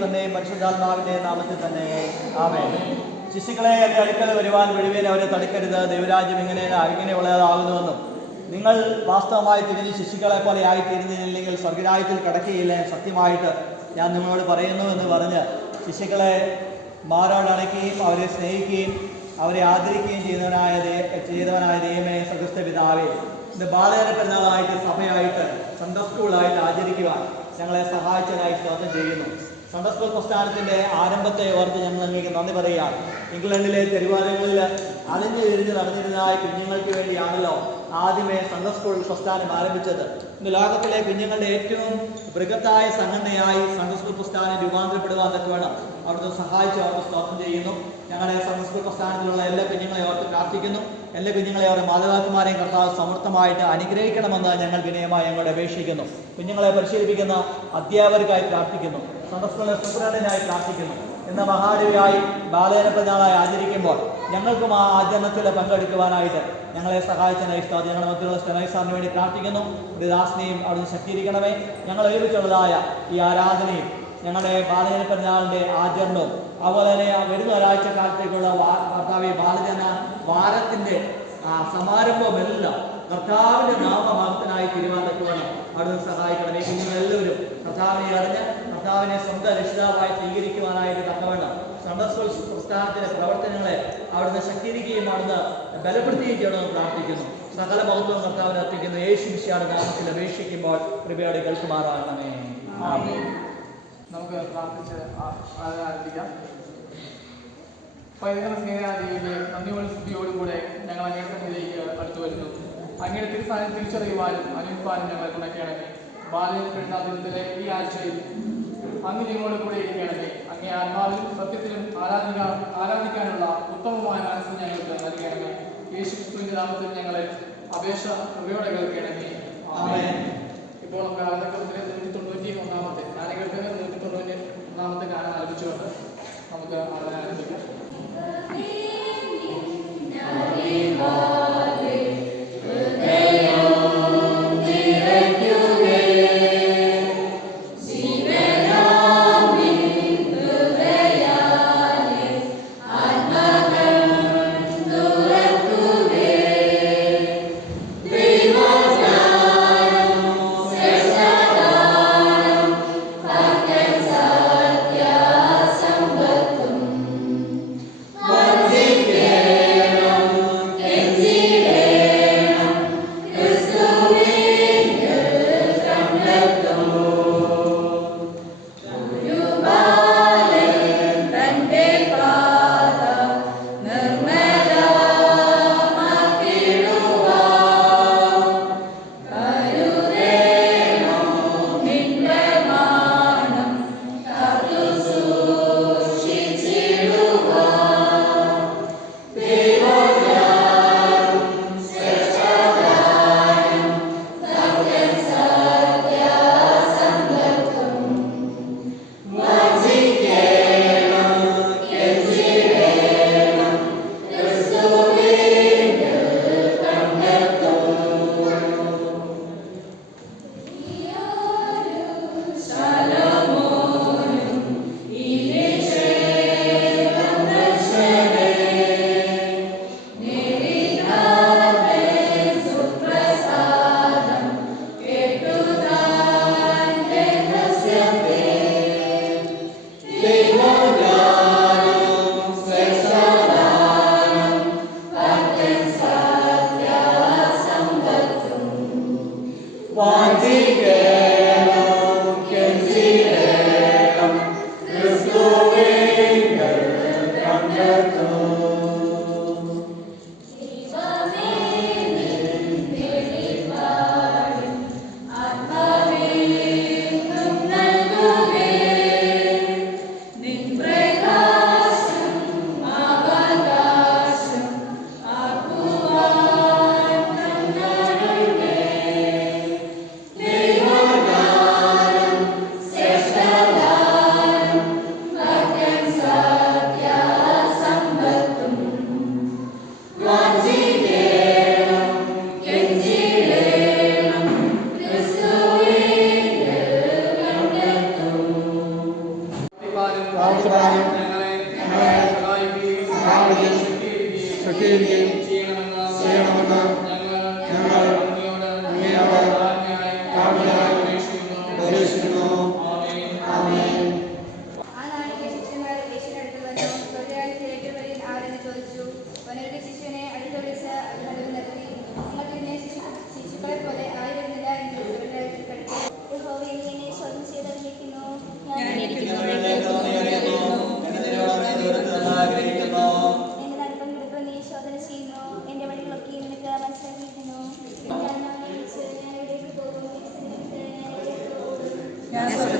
പ്രാർത്ഥിക്കാം പരിശുദ്ധാത്മാവിന്റെ നാമത്തിൽ തന്നെ. ആമേ ശിശുക്കളെ എന്റെ അടുക്കൽ വരുവാൻ വഴുവേൻ അവരെ തടുക്കരുത്. ദൈവരാജ്യം ഇങ്ങനെ ഇങ്ങനെയുള്ളതാകുന്നുവെന്നും നിങ്ങൾ വാസ്തവമായി തിരിഞ്ഞ് ശിശുക്കളെ പോലെ ആയിത്തീരുന്നില്ലെങ്കിൽ സ്വർഗരാജ്യത്തിൽ കിടക്കുകയില്ല സത്യമായിട്ട് ഞാൻ നിങ്ങളോട് പറയുന്നു എന്ന് പറഞ്ഞ് ശിശുക്കളെ മാറോടണയ്ക്കുകയും അവരെ സ്നേഹിക്കുകയും അവരെ ആദരിക്കുകയും ചെയ്യുന്നവനായ ചെയ്തവനായ ദൈവമേ സദസ്ഥ പിതാവേ. ഇത് ബാലകര പെരുന്നാളായിട്ട് സഭയായിട്ട് സൺഡേ സ്കൂളായിട്ട് ആചരിക്കുവാൻ ഞങ്ങളെ സഹായിച്ചതായി സ്തോത്രം ചെയ്യുന്നു. സൺഡേ സ്കൂൾ പ്രസ്ഥാനത്തിന്റെ ആരംഭത്തെ ഓർത്ത് ഞങ്ങൾ അങ്ങേക്ക് നന്ദി പറയുകയാണ് ഇംഗ്ലണ്ടിലെ തെരുവാലകളിൽ അലഞ്ഞു തിരിഞ്ഞ് നടന്നിരുന്നതായ കുഞ്ഞുങ്ങൾക്ക് വേണ്ടിയാണല്ലോ ആദ്യമേ സൺഡേ സ്കൂൾ പ്രസ്ഥാനം ആരംഭിച്ചത്. ഇന്ന് ലോകത്തിലെ കുഞ്ഞുങ്ങളുടെ ഏറ്റവും ബൃഹത്തായ സംഘടനയായി സൺഡേ സ്കൂൾ പ്രസ്ഥാനം രൂപാന്തരപ്പെടുവാൻ എന്നൊക്കെ വേണം അവിടുന്ന് സഹായിച്ച് അവർക്ക് സ്തോത്രം ചെയ്യുന്നു. ഞങ്ങളുടെ സൺഡേ സ്കൂൾ പ്രസ്ഥാനത്തിലുള്ള എല്ലാ കുഞ്ഞുങ്ങളെ ഓർത്ത് പ്രാർത്ഥിക്കുന്നു. എല്ലാ കുഞ്ഞുങ്ങളെ അവരുടെ മാതാപിതാക്കന്മാരെയും കർത്താവ് സമർത്ഥമായിട്ട് അനുഗ്രഹിക്കണമെന്ന് ഞങ്ങൾ വിനയമായി ഞങ്ങളോട് അപേക്ഷിക്കുന്നു. കുഞ്ഞുങ്ങളെ പരിശീലിപ്പിക്കുന്ന അധ്യാപകർക്കായി പ്രാർത്ഥിക്കുന്നു. സൺഡേ സ്കൂളിലെ സൂപ്രണ്ടിനായി പ്രാർത്ഥിക്കുന്നു. എന്ന മഹാദേവിയായി ബാലജനപ്പെരുന്നാളായി ആചരിക്കുമ്പോൾ ഞങ്ങൾക്കും ആ ആചരണത്തിൽ പങ്കെടുക്കുവാനായിട്ട് ഞങ്ങളെ സഹായിച്ച നൈസ്താദ് ഞങ്ങളുടെ മറ്റുള്ള സ്റ്റെനൈസാറിന് വേണ്ടി പ്രാർത്ഥിക്കുന്നു. ഒരു ദാസിനെയും അവിടുന്ന് ശക്തീകരിക്കണമേ. ഞങ്ങൾ ഒരുമിച്ചുള്ളതായ ഈ ആരാധനയും ഞങ്ങളുടെ ബാലജന പെരുന്നാളിന്റെ ആചരണവും അതുപോലെ തന്നെ വരുന്ന ഒരാഴ്ച കാലത്തേക്കുള്ള കർത്താവ് ബാലജന വാരത്തിന്റെ സമാരംഭമെല്ലാം കർത്താവിന്റെ നാമമഹത്തിനായി തിരുവാതിരക്ക് വേണം അവിടുന്ന് സഹായിക്കണം ഇനി കുഞ്ഞുങ്ങളെല്ലാവരും കർത്താവിനെ അറിഞ്ഞ് കർത്താവിനെ സ്വന്തം രക്ഷിതാവായി സ്വീകരിക്കുവാനായിട്ട് തക്കവണ്ണം സ്കൂൾ പ്രസ്ഥാനത്തിലെ പ്രവർത്തനങ്ങളെ അവിടുന്ന് ശക്തീകരിക്കുകയും അവിടുന്ന് ബലപ്പെടുത്തുകയും ചെയ്യണമെന്ന് പ്രാർത്ഥിക്കുന്നു. സകല മഹത്വം കർത്താവിന് അർപ്പിക്കുന്ന. യേശു വിശാല നാമത്തിൽ അപേക്ഷിക്കുമ്പോൾ കൃപയോടെ കേൾക്കുമാറാകണമേ. ആമേൻ. നമുക്ക് പ്രാർത്ഥിച്ച് ആരംഭിക്കാം പൈതൃക സ്നേഹാദിയുടെ നന്ദിയോട് സ്തുതിയോടുകൂടെ ഞങ്ങൾ അങ്ങയുടെ സന്നിധിയിലേക്ക് അടുത്തു വരുന്നു. അങ്ങയുടെ തിരിച്ചറിയുവാനും അനുഭവാനും ഞങ്ങളെ തുണയ്ക്കണമേ ബാലയിൽ പെടുന്ന ദിനത്തിലെ ഈ ആഴ്ചയിൽ അങ്ങ് നിങ്ങളുടെ കൂടെ ഇരിക്കണമേ. അങ്ങേ ആത്മാവിലും സത്യത്തിലും ആരാധിക്കാൻ ആരാധിക്കാനുള്ള ഉത്തമമായ മനസ്സ് ഞങ്ങൾക്ക് നൽകണമേ. യേശു ക്രിസ്തുവിന്റെ നാമത്തിൽ ഞങ്ങളെ അപേക്ഷ കൃപയോടെ കേൾക്കണമേ. ആമേൻ. ഇപ്പോൾ നമുക്ക് ആരാധനത്തിലെ നൂറ്റി തൊണ്ണൂറ്റി ഒന്നാമത്തെ ആനകൾക്ക് നൂറ്റി തൊണ്ണൂറ്റി ഒന്നാമത്തെ ഗാനം ആരംഭിച്ചുകൊണ്ട് നമുക്ക് ആരാധന ആരംഭിക്കാം.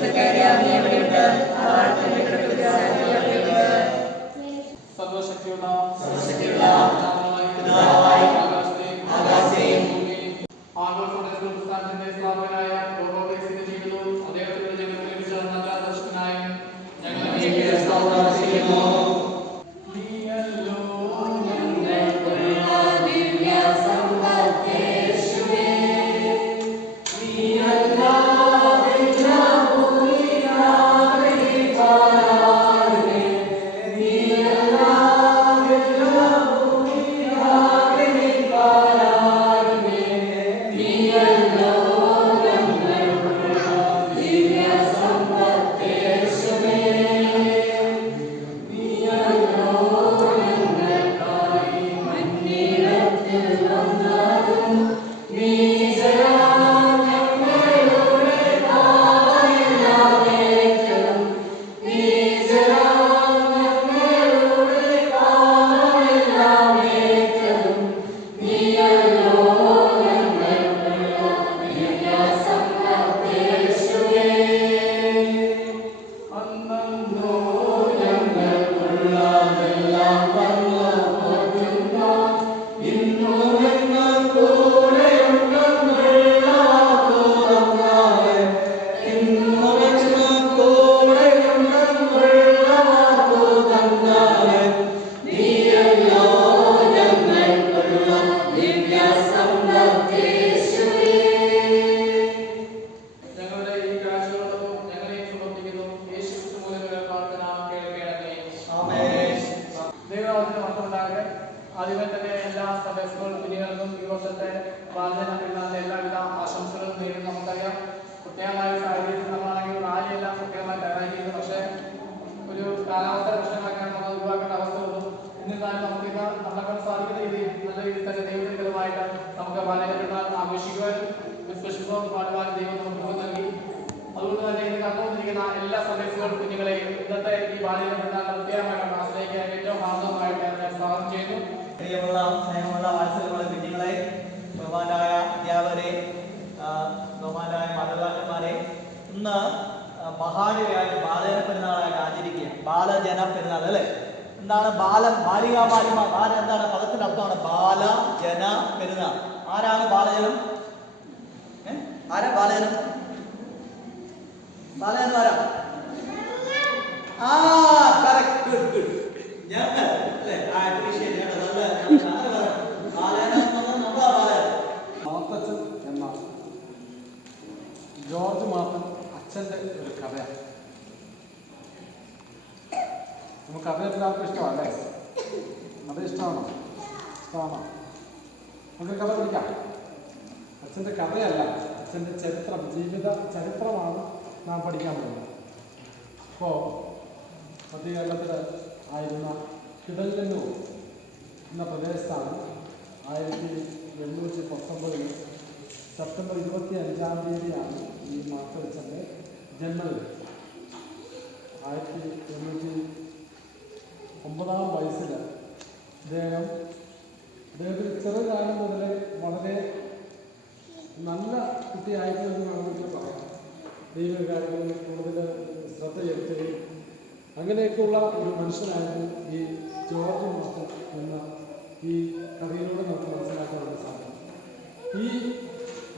ക്രിസ്തുക്കാരെ അങ്ങ് എവിടെയുണ്ട്? ദൈവത്തിന് മക്കളുണ്ടാകട്ടെ ആദ്യമേ തന്നെ എല്ലാ സദസ്സുകളും കുഞ്ഞുങ്ങൾക്കും ഈ വർഷത്തെ ബാലജന പെരുന്നാളിന്റെ എല്ലാവിധ ആശംസകളും നേരിടും നമുക്കറിയാം പ്രത്യേകമായ സാഹചര്യത്തിൽ നമ്മളാണെങ്കിൽ റാലിയെല്ലാം പ്രത്യേകമായി തയ്യാറാക്കിയിരുന്നു പക്ഷേ ഒരു കാലാവസ്ഥ പ്രശ്നമാക്കാൻ നമ്മൾ ഒഴിവാക്കേണ്ട അവസ്ഥ വന്നു എന്നിരുന്നാലും നമുക്കിത് ഇത് കൊണ്ട് സാധിക്കുന്ന രീതിയിൽ നല്ല രീതിയിൽ തന്നെ ദൈവങ്ങളുമായിട്ട് നമുക്ക് ബാലജന പെരുന്നാൾ ആഘോഷിക്കുവാനും പാടുവാൻ ദൈവം നമുക്ക് നൽകി. അതുകൊണ്ട് തന്നെ ഇത് കണ്ടുകൊണ്ടിരിക്കുന്ന എല്ലാ സദസ്സുകളും കുഞ്ഞുങ്ങളെയും ഇന്നത്തെ ഈ ബാലജന പ്രത്യേകമായ ക്ലാസ്സിലേക്ക് ഏറ്റവും ആനന്ദമായിട്ട് ഞാൻ സ്വാഗതം ചെയ്യുന്നു പ്രിയമുള്ള സ്നേഹമുള്ള വാത്സല്യമുള്ള കുഞ്ഞുങ്ങളെ ബഹുമാനായ അധ്യാപകരെ ആ, ബഹുമാനായ മാതാപിതാക്കന്മാരെ ഇന്ന് ആ, മഹാനവയായിട്ട് ബാലജന പെരുന്നാളായിട്ട് ആചരിക്കുക ബാലജന പെരുന്നാൾ അല്ലേ? എന്താണ് ബാലം ബാലിക ബാലിമ ബാല എന്താണ് പദത്തിന്റെ അർത്ഥമാണ് ബാല ജന പെരുന്നാൾ. ആരാണ് ബാലജനം? ആരാ ബാലജനം? ബാലജനം ആരാ? ആ കറക്റ്റ് ഗുഡ് ഗുഡ് ഞങ്ങൾ അല്ലേ ആ അപ്രീഷിയേറ്റ് ഞങ്ങൾ നല്ല നല്ല പറയാം ബാലജനം എന്ന് പറഞ്ഞാൽ നമ്മളാ ബാലജനം മാത്തച്ഛൻ എന്ന ജോർജ് മാത്തൻ അച്ഛന്റെ ഒരു കഥയാണ് നമുക്ക് കഥ എല്ലാവർക്കും ഇഷ്ടമല്ലേ കഥ ഇഷ്ടമാണോ? ഇഷ്ടമാണോ? നമുക്ക് കഥ പഠിക്കാം. അച്ഛന്റെ കഥയല്ല അച്ഛന്റെ ചരിത്രം ജീവിത ചരിത്രമാണ് നാം പഠിക്കാൻ പോകുന്നത്. അപ്പോൾ മധ്യകേരളത്തിൽ ആയിരുന്ന കിടല്ലന്നൂർ എന്ന പ്രദേശത്താണ് ആയിരത്തി എണ്ണൂറ്റി പത്തൊമ്പതിൽ സെപ്റ്റംബർ ഇരുപത്തി അഞ്ചാം തീയതിയാണ് ഈ മാത്തച്ഛന്റെ ജന്മദിനം. ആയിരത്തി എണ്ണൂറ്റി ഒമ്പതാം വയസ്സിൽ അദ്ദേഹം അദ്ദേഹത്തിന് ചെറുകാലം മുതൽ വളരെ നല്ല കുട്ടിയായിരുന്നു എന്ന് വേണമെങ്കിൽ പറയാം. ദൈവകാര്യങ്ങളിൽ കൂടുതൽ ശ്രദ്ധ ചെലുത്തുകയും അങ്ങനെയൊക്കെയുള്ള ഒരു മനുഷ്യനായിരുന്നു ഈ ജോർജ് മാസ്റ്റർ എന്ന ഈ കഥയിലൂടെ നമുക്ക് മനസ്സിലാക്കാനുള്ള സാധിക്കും ഈ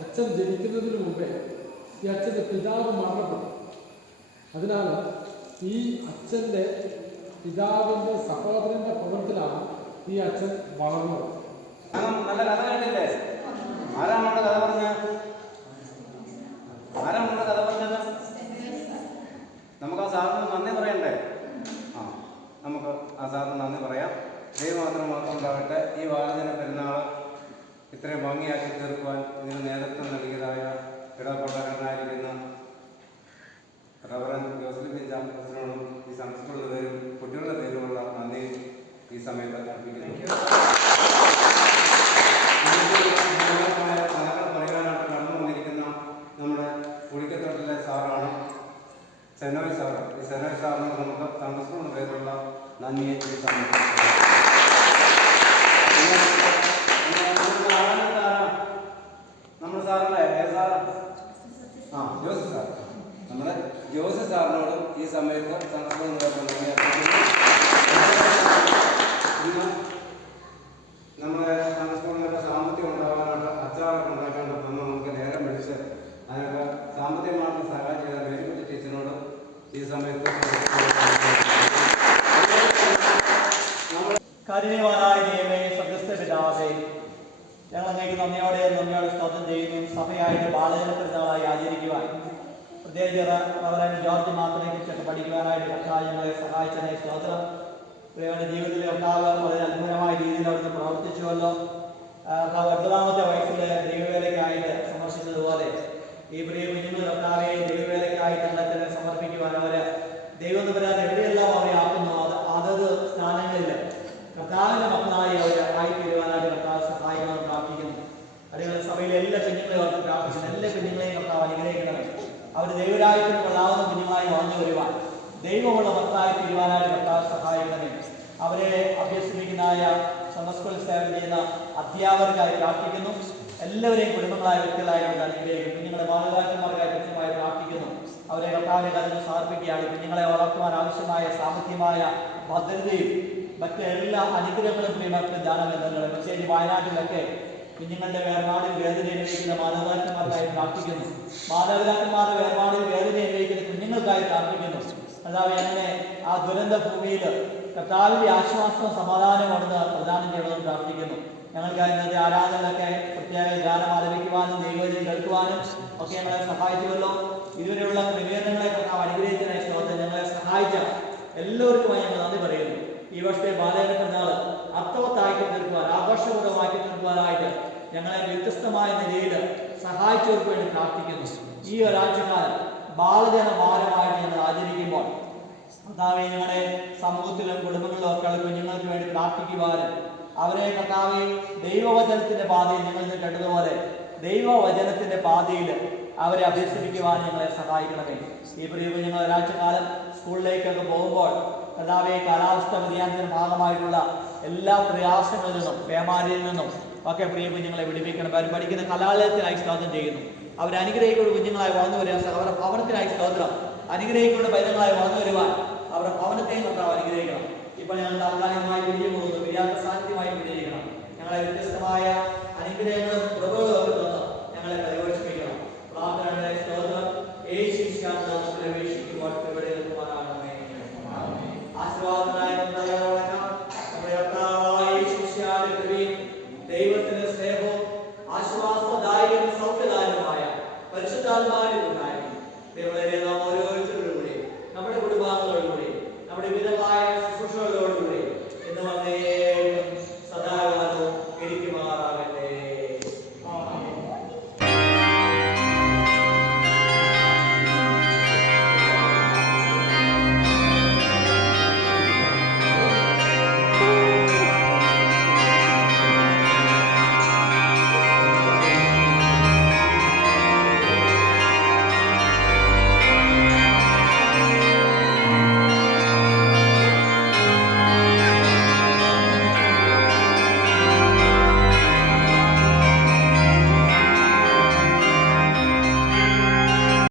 അച്ഛൻ ജനിക്കുന്നതിന് മുമ്പേ ഈ അച്ഛന്റെ പിതാവ് മരണപ്പെട്ടു. അതിനാൽ ഈ അച്ഛന്റെ പിതാവിന്റെ സഹോദരന്റെ ഭവനത്തിലാണ് ഈ അച്ഛൻ വളർന്നത്. നല്ല കഥ കേട്ടില്ലേ? ആരാ നമ്മുടെ കഥ പറഞ്ഞ ആരാ നമ്മുടെ കഥ പറഞ്ഞത്? നമുക്ക് ആ സാറിന് നന്ദി പറയണ്ടേ? ആ നമുക്ക് ആ സാറിന് നന്ദി പറയാം. ദൈവമാത്രം മാത്രം ഉണ്ടാവട്ടെ. ഈ വാലജന പെരുന്നാൾ ഇത്രയും ഭംഗിയാക്കി തീർക്കുവാൻ ഇതിന് നേതൃത്വം നൽകിയതായ ഇടപെടലായിരിക്കുന്ന ഈ സമയത്ത് അർപ്പിക്കുന്നു കഥകൾ കർത്താവ് ഞങ്ങളെ സഹായിച്ചതിനെ സ്തോത്രം. പ്രിയയുടെ ജീവിതത്തിൽ കർത്താവ് വളരെ അത്ഭുതമായ രീതിയിൽ അവിടുന്ന് പ്രവർത്തിച്ചുവല്ലോ. ഒൻപതാമത്തെ വയസ്സിൽ ദൈവവേലയ്ക്കായിട്ട് സന്ദർശിച്ചതുപോലെ ഈ പ്രിയ കുഞ്ഞുങ്ങൾ കർത്താവെ ദൈവവേലയ്ക്കായിട്ട് തന്നെ തന്നെ സമർപ്പിക്കുവാൻ ദൈവം വരാൻ എവിടെയെല്ലാം അവരെ ആക്കുന്നു അത് അതത് സ്ഥാനങ്ങളിൽ കർത്താവിന്റെ മക്കളായി അവർ ആയി തീരുവാനായിട്ട് കർത്താവ് സഹായിക്കണം പ്രാർത്ഥിക്കുന്നു അല്ലെങ്കിൽ സഭയിലെ എല്ലാ കുഞ്ഞുങ്ങളെയും അവർക്ക് പ്രാർത്ഥിക്കുന്നു എല്ലാ കുഞ്ഞുങ്ങളെയും കർത്താവ് അനുഗ്രഹിക്കണം അവർ ദൈവരാജ്യത്തിന് കൊള്ളാവുന്ന കുഞ്ഞുങ്ങളായി വളർന്നു വരുവാൻ. ദൈവമുള്ള മക്കളായി തീരുവാനായിട്ട് കർത്താവ് സഹായിക്കണമേ അവരെ അഭ്യസിപ്പിക്കുന്നതായ സമസ്കൂൾ സേവനം ചെയ്യുന്ന അധ്യാപകർക്കായി പ്രാർത്ഥിക്കുന്നു. എല്ലാവരെയും കുടുംബങ്ങളായ വ്യക്തികളായി കൊണ്ട് അനുഗ്രഹിക്കും കുഞ്ഞുങ്ങളെ മാതാപിതാക്കന്മാർക്കായി കൃത്യമായി പ്രാർത്ഥിക്കുന്നു. അവരെ കർത്താവിനെ കാര്യങ്ങൾ സമർപ്പിക്കുകയാണ് കുഞ്ഞുങ്ങളെ വളർത്തുവാൻ ആവശ്യമായ സാമ്പത്തികമായ ഭദ്രതയും മറ്റ് എല്ലാ അനുഗ്രഹങ്ങളും പ്രിയമർക്ക് പക്ഷേ ഈ വയനാട്ടിലൊക്കെ കുഞ്ഞുങ്ങളുടെ വേർപാടിൽ വേദന അനുഭവിക്കുന്ന മാതാപിതാക്കന്മാർക്കായി പ്രാർത്ഥിക്കുന്നു. മാതാപിതാക്കന്മാരുടെ വേർപാടിൽ വേദന അനുഭവിക്കുന്ന കുഞ്ഞുങ്ങൾക്കായി പ്രാർത്ഥിക്കുന്നു. കർത്താവ് അങ്ങനെ ആ ദുരന്ത ഭൂമിയിൽ കർത്താവിന്റെ ആശ്വാസവും സമാധാനവും അവിടുന്ന് പ്രധാനം ചെയ്യണമെന്ന് പ്രാർത്ഥിക്കുന്നു. ഞങ്ങൾക്ക് ഇന്നത്തെ ആരാധനകളൊക്കെ പ്രത്യേക ഗാനം ആലപിക്കുവാനും ദൈവജനം കേൾക്കുവാനും ഒക്കെ ഞങ്ങളെ സഹായിച്ചുവല്ലോ. ഇതുവരെയുള്ള നിവേദനങ്ങളെ കർത്താവ് അനുഗ്രഹിക്കുന്ന സ്തോത്രം. ഞങ്ങളെ സഹായിച്ച എല്ലാവർക്കുമായി ഞങ്ങൾ നന്ദി പറയുന്നു. ഈ വർഷത്തെ ബാലകന പെരുന്നാൾ അർത്ഥവത്താക്കി തീർക്കുവാൻ ആഘോഷപൂർവമാക്കി തീർക്കുവാനായിട്ട് ഞങ്ങളെ വ്യത്യസ്തമായ നിലയിൽ സഹായിച്ചവർക്ക് വേണ്ടി പ്രാർത്ഥിക്കുന്നു. ഈ ഒരാഴ്ചക്കാലം ബാലജന ഭാരമായി ഞങ്ങൾ ആചരിക്കുമ്പോൾ കർത്താവെ ഞങ്ങളുടെ സമൂഹത്തിലും കുടുംബങ്ങളിലും ഒക്കെ കുഞ്ഞുങ്ങൾക്ക് വേണ്ടി പ്രാർത്ഥിക്കുവാനും അവരെ കർത്താവെ ദൈവവചനത്തിന്റെ പാതയിൽ നിങ്ങൾ കണ്ടതുപോലെ ദൈവവചനത്തിന്റെ പാതയിൽ അവരെ അഭ്യസിപ്പിക്കുവാൻ ഞങ്ങളെ സഹായിക്കണമേ. ഈ പ്രിയ കുഞ്ഞുങ്ങൾ ഒരാഴ്ചക്കാലം സ്കൂളിലേക്കൊക്കെ പോകുമ്പോൾ കർത്താവെ കാലാവസ്ഥ വ്യതിയാനത്തിന്റെ ഭാഗമായിട്ടുള്ള എല്ലാ പ്രയാസങ്ങളിൽ നിന്നും പേമാരിയിൽ നിന്നും ഒക്കെ പ്രിയ കുഞ്ഞുങ്ങളെ വിടിപ്പിക്കണം പഠിക്കുന്ന കലാലയത്തിനായി സ്വാഗതം ചെയ്യുന്നു. അവർ അനുഗ്രഹിക്കുന്ന കുഞ്ഞുങ്ങളായി വളർന്നു വരുവാൻ അവരുടെ ഭവനത്തിനായി സ്തോത്രം. അനുഗ്രഹിക്കുന്ന പൈതങ്ങളായി വളർന്നു വരുവാൻ അവരുടെ ഭവനത്തെയും കർത്താവ് അനുഗ്രഹിക്കണം. ഇപ്പോൾ ഞങ്ങൾ താൽക്കാലികമായി പിരിഞ്ഞു പോകുന്നു. പിരിയാത്ത സാന്നിധ്യമായി പിരിഞ്ഞിരിക്കണം. ഞങ്ങളെ വ്യത്യസ്തമായ അനുഗ്രഹങ്ങളും ഒക്കെ തന്ന്. ഞങ്ങളെ Kalvari.